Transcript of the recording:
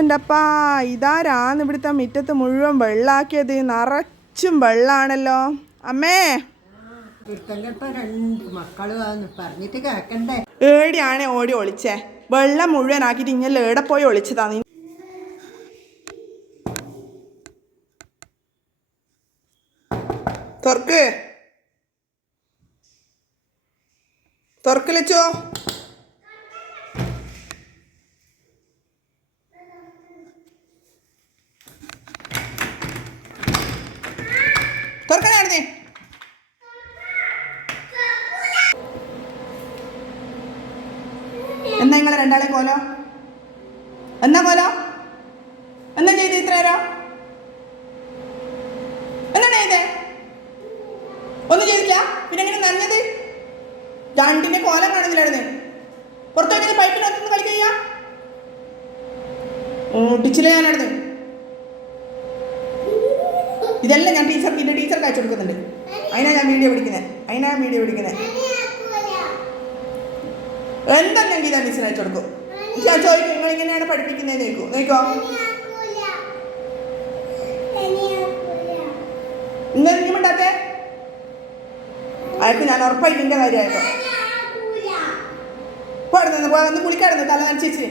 എൻ്റെ അപ്പാ ഇതാരാന്ന് ഇവിടുത്തെ മുറ്റത്ത് മുഴുവൻ വെള്ളാക്കിയത്? നിറച്ചും വെള്ളാണല്ലോ അമ്മേ. ഏടിയാണേ ഓടി ഒളിച്ചേ? വെള്ളം മുഴുവനാക്കിട്ട് ഇങ്ങനെ ഏടെ പോയി ഒളിച്ചതാ നീ? തുറക്കിലച്ചോ. തുറക്കണേ. എന്നാ നിങ്ങളെ രണ്ടാളെ കോലോ? എന്നാ കോലോ? എന്നാ ചെയ്ത് ഇത്ര നേരം? എന്താണ് ചെയ്തേ? ഒന്നും ചെയ്തില്ല. പിന്നെ എങ്ങനെ നനഞ്ഞത്? രണ്ടിന്റെ കോലം കാണുന്നില്ലായിരുന്നു. പുറത്തേക്ക് പൈപ്പിനകത്തുനിന്ന് കളിക്കുക. ഓടിച്ചില്ല ഞാനായിരുന്നു. ഇതെല്ലാം ഞാൻ ടീച്ചർക്ക് അയച്ചു കൊടുക്കുന്നുണ്ട്. അതിനാ ഞാൻ വീഡിയോ പിടിക്കുന്നത്. എന്തെങ്കിലും ഇതാ മിസ്സിന് അയച്ചു കൊടുക്കും. ഞാൻ ചോദിക്കും നിങ്ങൾ ഇങ്ങനെയാണ് പഠിപ്പിക്കുന്നത് നോക്കൂ. ഇങ്ങനെ നീ മിണ്ടാത്തെ? അയാൾക്ക് ഞാൻ ഉറപ്പായിട്ട് എൻ്റെ കാര്യമായിട്ടോ. പോടുന്നു ഒന്ന് കുളിക്കാടുന്നു തല നനച്ചേച്ച്.